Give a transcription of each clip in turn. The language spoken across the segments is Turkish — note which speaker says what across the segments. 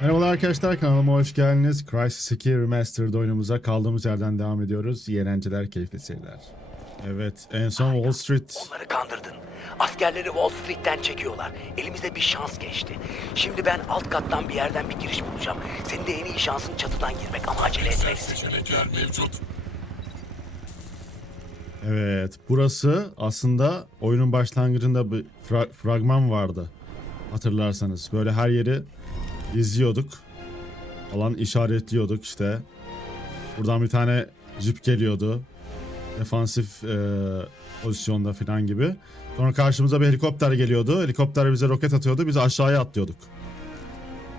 Speaker 1: Merhabalar arkadaşlar kanalıma hoş geldiniz. Crysis 2 Remastered oyunumuza kaldığımız yerden devam ediyoruz. İyi eğlenceler, keyifli seyirler. Evet, en son Wall Street.
Speaker 2: Onları kandırdın. Askerleri Wall Street'ten çekiyorlar. Elimizde bir şans geçti. Şimdi ben alt kattan bir yerden bir giriş bulacağım. Senin de en iyi şansın çatıdan girmek ama acele etmelisin.
Speaker 3: seçenekler mevcut.
Speaker 1: Evet, burası aslında oyunun başlangıcında bir fra- fragman vardı. Hatırlarsanız. Böyle her yeri izliyorduk. Alan işaretliyorduk işte. Buradan bir tane jip geliyordu. Defansif e, pozisyonda falan gibi. Sonra karşımıza bir helikopter geliyordu. Helikopter bize roket atıyordu. Biz aşağıya atlıyorduk.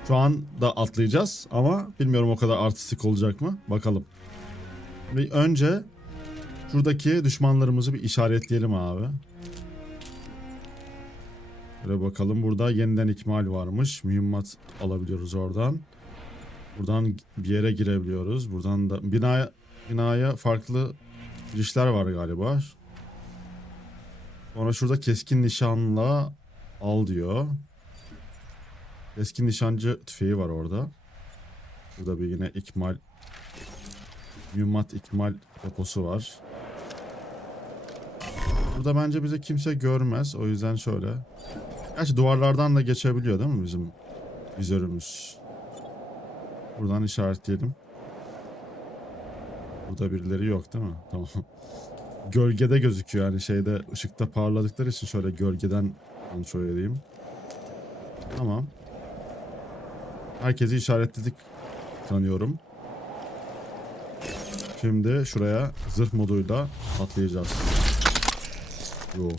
Speaker 1: Şu an da atlayacağız ama bilmiyorum o kadar artistik olacak mı? Bakalım. Ve önce şuradaki düşmanlarımızı bir işaretleyelim abi. Böyle bakalım. Burada yeniden ikmal varmış. Mühimmat alabiliyoruz oradan. Buradan bir yere girebiliyoruz. Buradan da binaya binaya farklı girişler var galiba. Sonra şurada keskin nişanla al diyor. Keskin nişancı tüfeği var orada. Burada bir yine ikmal mühimmat ikmal deposu var. Burada bence bizi kimse görmez. O yüzden şöyle. Gerçi duvarlardan da geçebiliyor değil mi bizim vizörümüz? Buradan işaretleyelim. Burada birileri yok değil mi? Tamam. Gölgede gözüküyor yani şeyde ışıkta parladıkları için şöyle gölgeden kontrol edeyim. Tamam. Herkesi işaretledik sanıyorum. Şimdi şuraya zırh moduyla atlayacağız. Yo.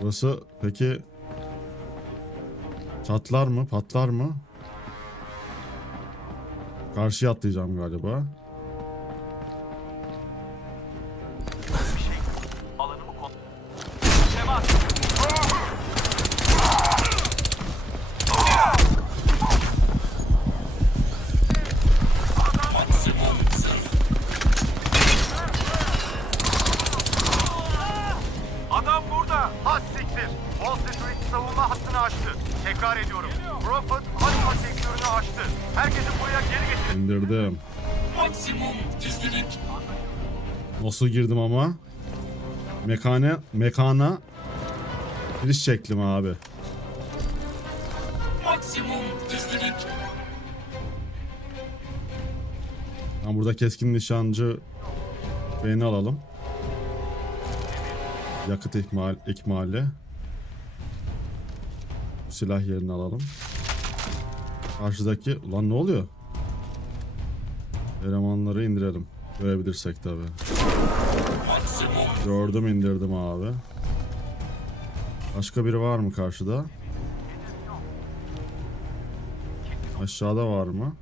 Speaker 1: Burası peki çatlar mı patlar mı? Karşıya atlayacağım galiba.
Speaker 4: Herkesi buraya geri getirin.
Speaker 1: İndirdim.
Speaker 3: Maksimum gizlilik.
Speaker 1: Nasıl girdim ama? Mekane, mekana giriş şeklim abi.
Speaker 3: Maksimum gizlilik.
Speaker 1: Ben burada keskin nişancı beni alalım. Yakıt ikmal, ikmali. Silah yerini alalım. Karşıdaki... Ulan ne oluyor? Elemanları indirelim. Görebilirsek tabi. Gördüm indirdim abi. Başka biri var mı karşıda? Aşağıda var mı?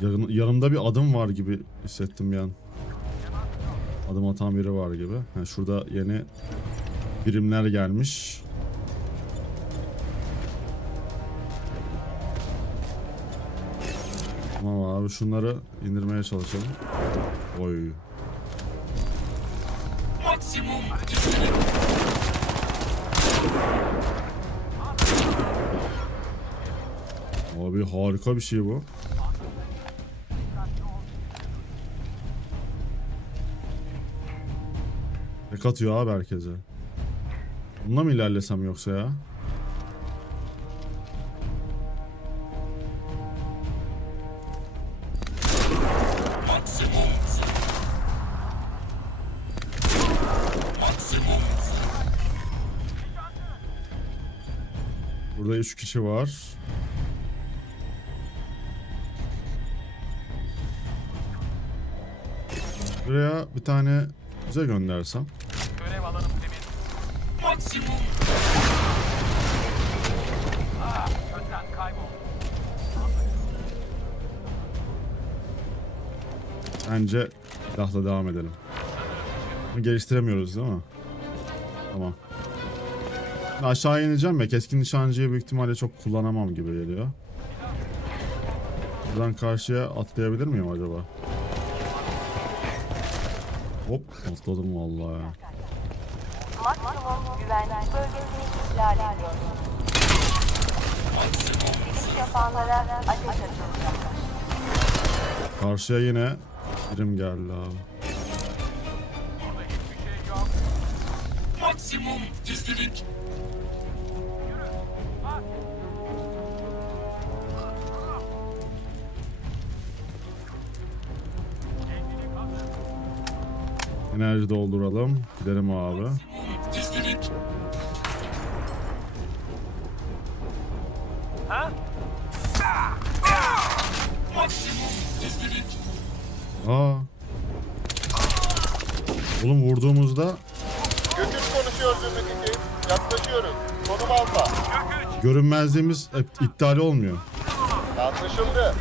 Speaker 1: Yan- yanımda bir adım var gibi hissettim yan. Adım atan biri var gibi. Ha, şurada yeni birimler gelmiş. Tamam abi şunları indirmeye çalışalım. Oy.
Speaker 3: maksimum.
Speaker 1: Abi harika bir şey bu. Tek atıyor abi herkese. Bununla mı ilerlesem yoksa ya? Burada 3 kişi var. Buraya bir tane bize göndersem. Bence silahla devam edelim. Bunu geliştiremiyoruz değil mi? Tamam. Aşağı ineceğim ya keskin nişancıyı büyük ihtimalle çok kullanamam gibi geliyor. Buradan karşıya atlayabilir miyim acaba? Hop atladım vallahi. ya.
Speaker 5: Maksimum güvenlik bölgesini ihlal ediyor. Giriş yapanlara ateş açılacak.
Speaker 1: Karşıya yine birim geldi abi.
Speaker 3: Maksimum gizlilik.
Speaker 1: Enerji dolduralım. Gidelim abi.
Speaker 3: Gizlilik. Maksimum gizlilik.
Speaker 1: Aa. Oğlum vurduğumuzda
Speaker 6: Göküş konuşuyor Zümrüt 2. Yaklaşıyoruz. Konum alfa.
Speaker 1: görünmezliğimiz ip- iptal olmuyor.
Speaker 6: Anlaşıldı.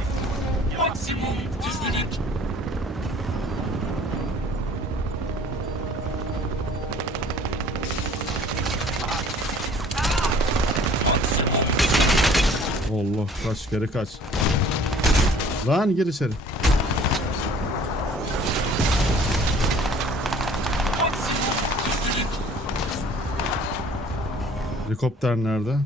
Speaker 3: Maksimum gizlilik.
Speaker 1: Allah kaç geri kaç. Lan gir içeri. Helikopter nerede?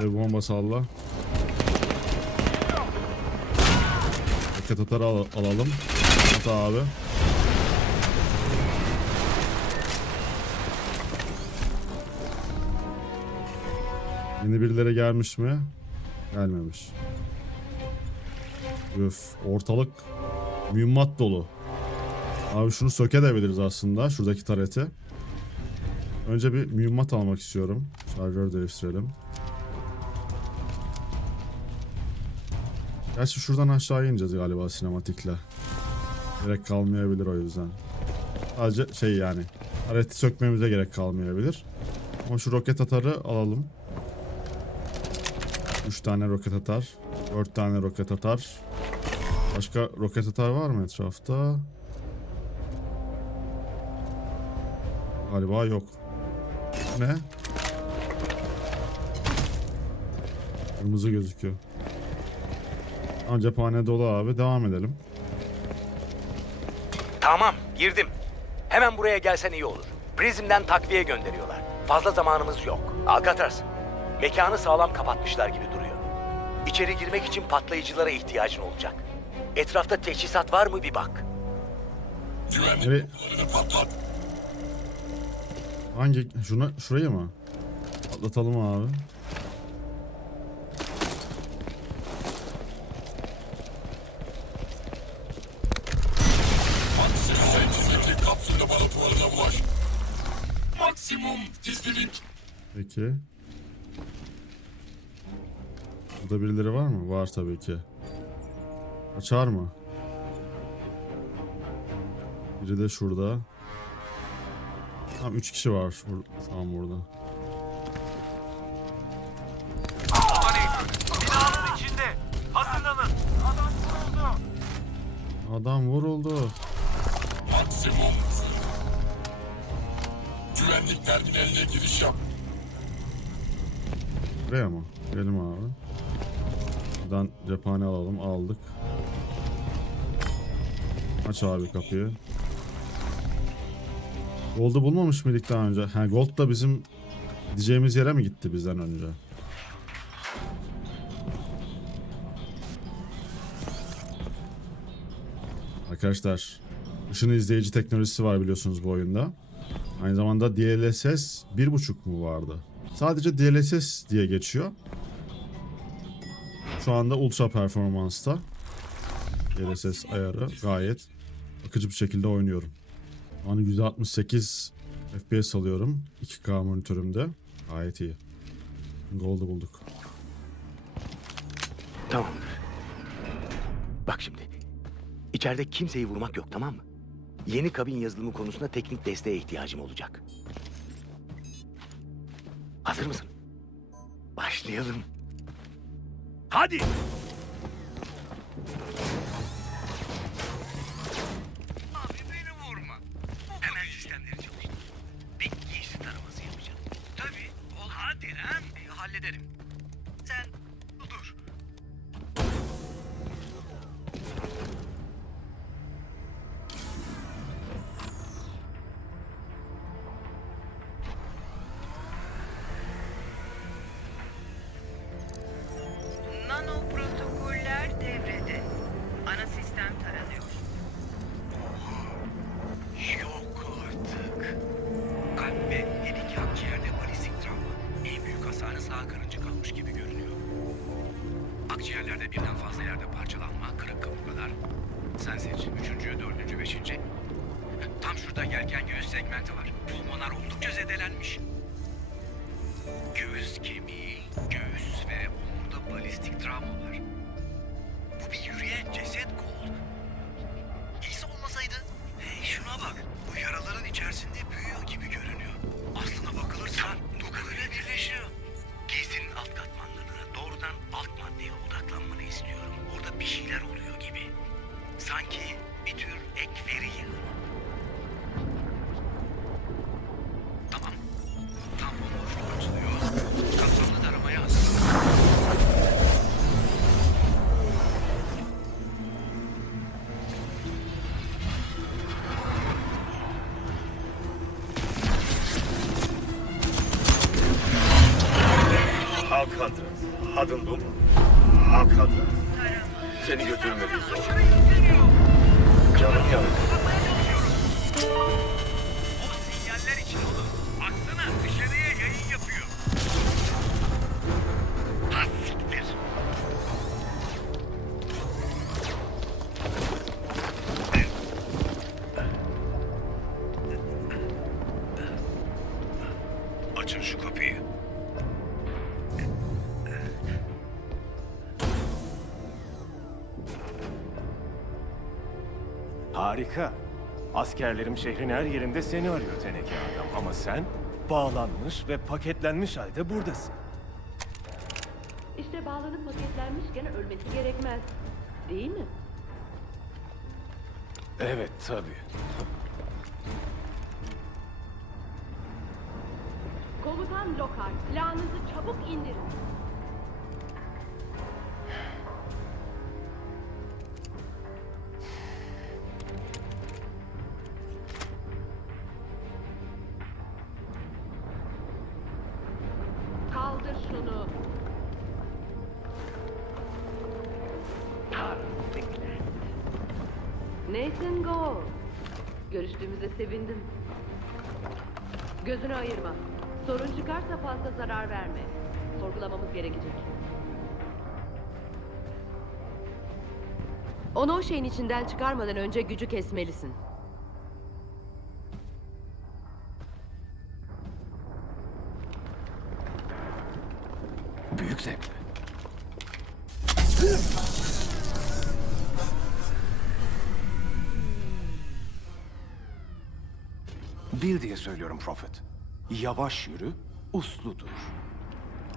Speaker 1: Bir bomba salla. Roket atarı al- alalım. At abi. Yeni birileri gelmiş mi? Gelmemiş. Üf, ortalık mühimmat dolu. Abi şunu sökebiliriz aslında, şuradaki tareti. Önce bir mühimmat almak istiyorum. Şarjör değiştirelim. Gerçi şuradan aşağı ineceğiz galiba sinematikle. Gerek kalmayabilir o yüzden. Sadece şey yani. Tareti sökmemize gerek kalmayabilir. Ama şu roket atarı alalım. 3 tane roket atar. 4 tane roket atar. Başka roket atar var mı etrafta? Galiba yok. Ne? Kırmızı gözüküyor. Ama cephane dolu abi. Devam edelim.
Speaker 2: Tamam, girdim. Hemen buraya gelsen iyi olur. Prizm'den takviye gönderiyorlar. Fazla zamanımız yok. Alcatraz, mekanı sağlam kapatmışlar gibi duruyor. İçeri girmek için patlayıcılara ihtiyacın olacak. Etrafta teçhizat var mı bir bak.
Speaker 1: Nereye? Hangi? Şuna, şurayı mı? Atlatalım abi.
Speaker 3: Maksimum gizlilik.
Speaker 1: Peki. Burada birileri var mı? Var tabii ki. Açar mı? Biri de şurada. Tamam 3 kişi var şu, şu burada.
Speaker 4: Binanın içinde. Hazırlanın. Adam vuruldu.
Speaker 1: Adam vuruldu.
Speaker 3: Maksimum. Güvenlik terminaline giriş yap.
Speaker 1: Buraya mı? Gidelim abi. Buradan cephane alalım. Aldık. Aç abi kapıyı. Gold'u bulmamış mıydık daha önce? Ha Gold da bizim gideceğimiz yere mi gitti bizden önce? Arkadaşlar ışın izleyici teknolojisi var biliyorsunuz bu oyunda. Aynı zamanda DLSS 1.5 mu vardı? Sadece DLSS diye geçiyor. Şu anda ultra performansta. DLSS ayarı gayet akıcı bir şekilde oynuyorum. Şu an 168 FPS alıyorum 2K monitörümde. Gayet iyi. Gold'u bulduk.
Speaker 2: Tamamdır. Bak şimdi. İçeride kimseyi vurmak yok tamam mı? Yeni kabin yazılımı konusunda teknik desteğe ihtiyacım olacak. Hazır mısın? Başlayalım. Hadi!
Speaker 7: van bir şeyler
Speaker 8: Harika. Askerlerim şehrin her yerinde seni arıyor teneke adam. Ama sen bağlanmış ve paketlenmiş halde buradasın.
Speaker 9: İşte bağlanıp paketlenmişken ölmesi gerekmez. Değil mi?
Speaker 8: Evet tabii.
Speaker 9: Komutan Lokar, silahınızı çabuk indirin. Görüştüğümüze sevindim. Gözünü ayırma. Sorun çıkarsa fazla zarar verme. Sorgulamamız gerekecek. Onu o şeyin içinden çıkarmadan önce gücü kesmelisin.
Speaker 8: Büyük Bil diye söylüyorum Prophet. Yavaş yürü, uslu dur.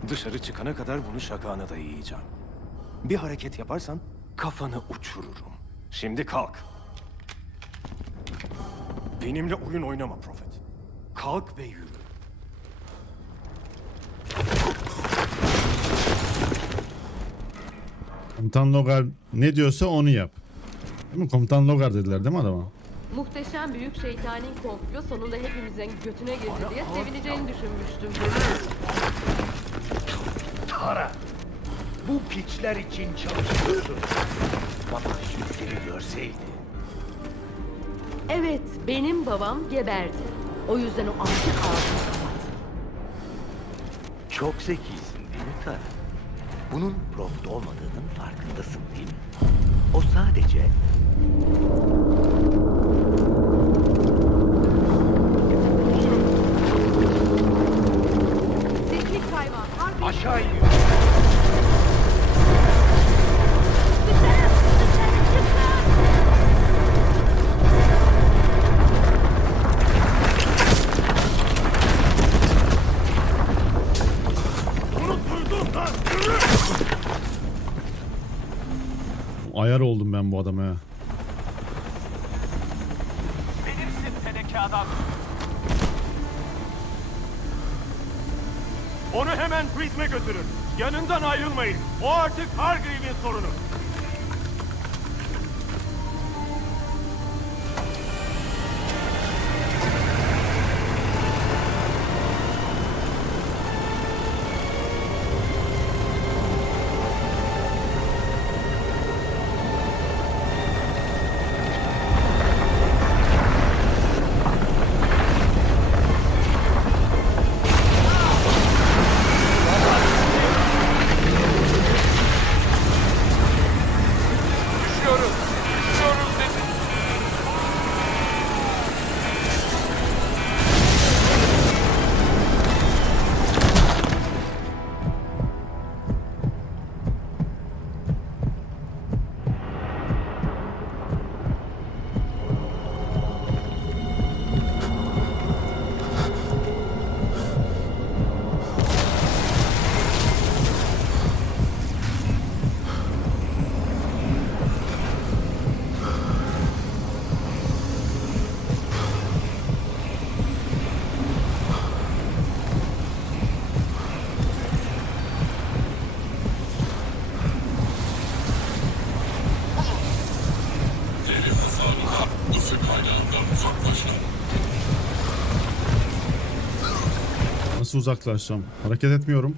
Speaker 8: Dışarı çıkana kadar bunu şakağına da yiyeceğim. Bir hareket yaparsan kafanı uçururum. Şimdi kalk. Benimle oyun oynama Prophet. Kalk ve yürü.
Speaker 1: Komutan Logar ne diyorsa onu yap. Değil mi? Komutan Logar dediler değil mi adama?
Speaker 9: Muhteşem büyük şeytani komplo sonunda hepimizin götüne girdi diye sevineceğini düşünmüştüm.
Speaker 7: Tara, bu piçler için çalışıyorsun. Baba şu seni görseydi.
Speaker 9: Evet, benim babam geberdi. O yüzden o artık ağzını kapat.
Speaker 2: Çok zekisin değil mi Tara? Bunun profit olmadığının farkındasın değil mi? O sadece...
Speaker 7: Aşağı iniyor.
Speaker 1: Ayar oldum ben bu adama ya.
Speaker 4: Benimsin teneke adam. Onu hemen Prism'e götürün. Yanından ayrılmayın. O artık Hargreave'in sorunu.
Speaker 1: Nasıl uzaklaşacağım? Hareket etmiyorum.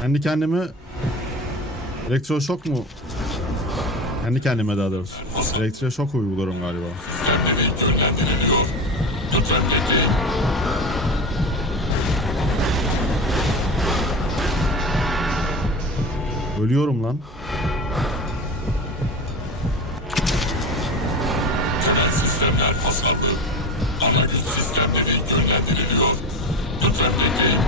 Speaker 1: Kendi kendimi elektroşok mu? Kendi kendime daha doğrusu. Elektroşok uyguluyorum galiba.
Speaker 3: Sistemleri
Speaker 1: Ölüyorum lan.
Speaker 3: Temel sistemler hasarlı. Ana güç sistemleri yönlendiriliyor. Lütfen bekleyin.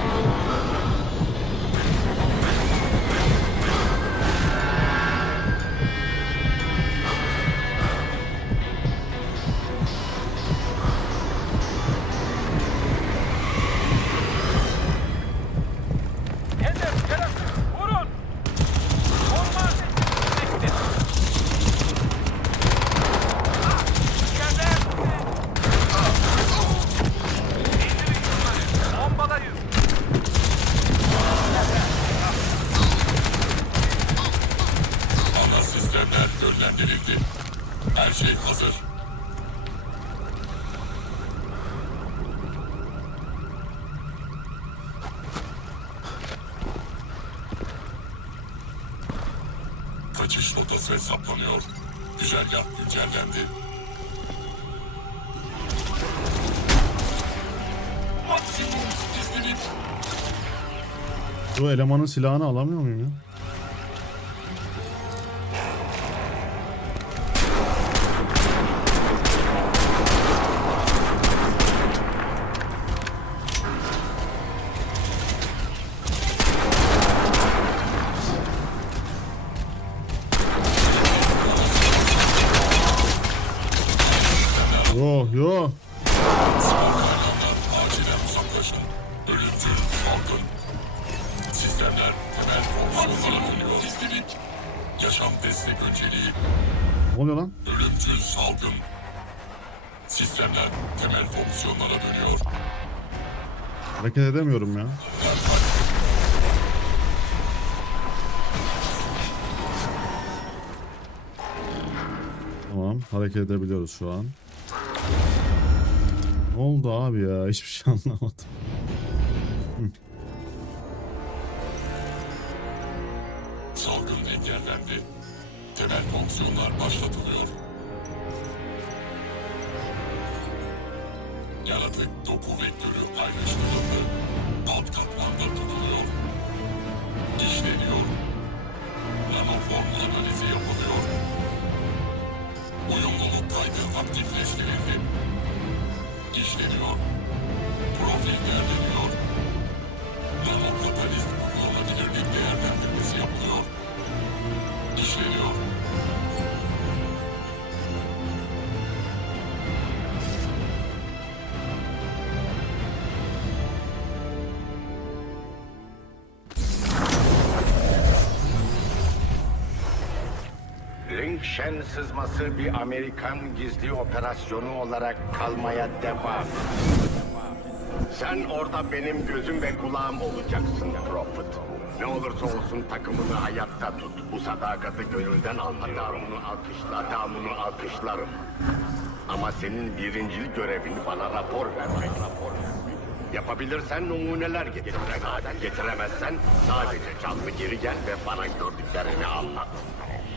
Speaker 1: Bu elemanın silahını alamıyor muyum ya? Hareket edemiyorum ya. Tamam hareket edebiliyoruz şu an. Ne oldu abi ya? Hiçbir şey anlamadım.
Speaker 3: Salgın engellendi. Temel fonksiyonlar başlatılıyor. Yaratık doku vektörü ayrıştırıldı. Alt
Speaker 10: Shen sızması bir Amerikan gizli operasyonu olarak kalmaya devam. Sen orada benim gözüm ve kulağım olacaksın Prophet. Ne olursa olsun takımını hayatta tut. Bu sadakati gönülden anlıyorum. Adamını alkışla, adamını alkışlarım. Ama senin birincil görevin bana rapor vermek. Rapor vermek. Yapabilirsen numuneler getir. Getiremezsen sadece canlı geri gel ve bana gördüklerini anlat.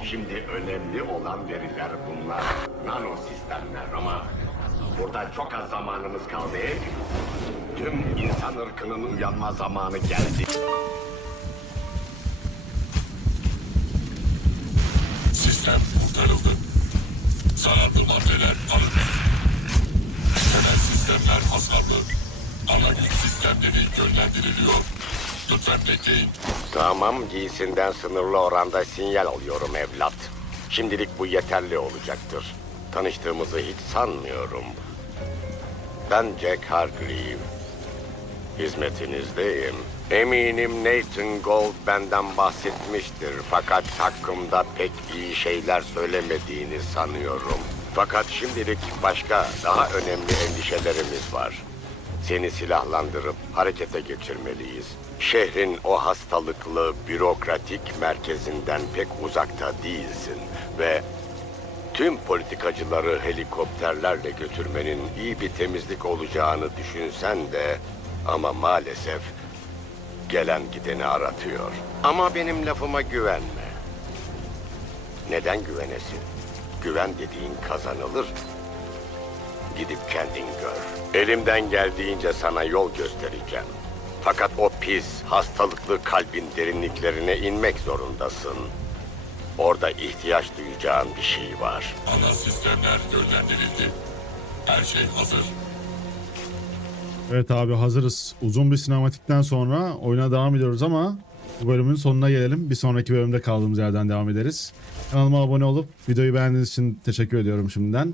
Speaker 10: Şimdi önemli olan veriler bunlar. Nano sistemler ama burada çok az zamanımız kaldı. Tüm insan ırkının uyanma zamanı geldi.
Speaker 3: Sistem kurtarıldı. Zararlı maddeler alındı. Temel sistemler hasarlı. Ana güç sistemleri yönlendiriliyor. Lütfen bekleyin.
Speaker 10: Tamam giysinden sınırlı oranda sinyal alıyorum evlat. Şimdilik bu yeterli olacaktır. Tanıştığımızı hiç sanmıyorum. Ben Jack Hargreave. Hizmetinizdeyim. Eminim Nathan Gold benden bahsetmiştir fakat hakkımda pek iyi şeyler söylemediğini sanıyorum. Fakat şimdilik başka daha önemli endişelerimiz var. Seni silahlandırıp harekete geçirmeliyiz. Şehrin o hastalıklı bürokratik merkezinden pek uzakta değilsin ve tüm politikacıları helikopterlerle götürmenin iyi bir temizlik olacağını düşünsen de ama maalesef gelen gideni aratıyor. Ama benim lafıma güvenme. Neden güvenesin? Güven dediğin kazanılır. Gidip kendin gör. Elimden geldiğince sana yol göstereceğim. Fakat o pis, hastalıklı kalbin derinliklerine inmek zorundasın. Orada ihtiyaç duyacağın bir şey var.
Speaker 3: Ana sistemler yönlendirildi. Her şey hazır.
Speaker 1: Evet abi hazırız. Uzun bir sinematikten sonra oyuna devam ediyoruz ama bu bölümün sonuna gelelim. Bir sonraki bölümde kaldığımız yerden devam ederiz. Kanalıma abone olup videoyu beğendiğiniz için teşekkür ediyorum şimdiden.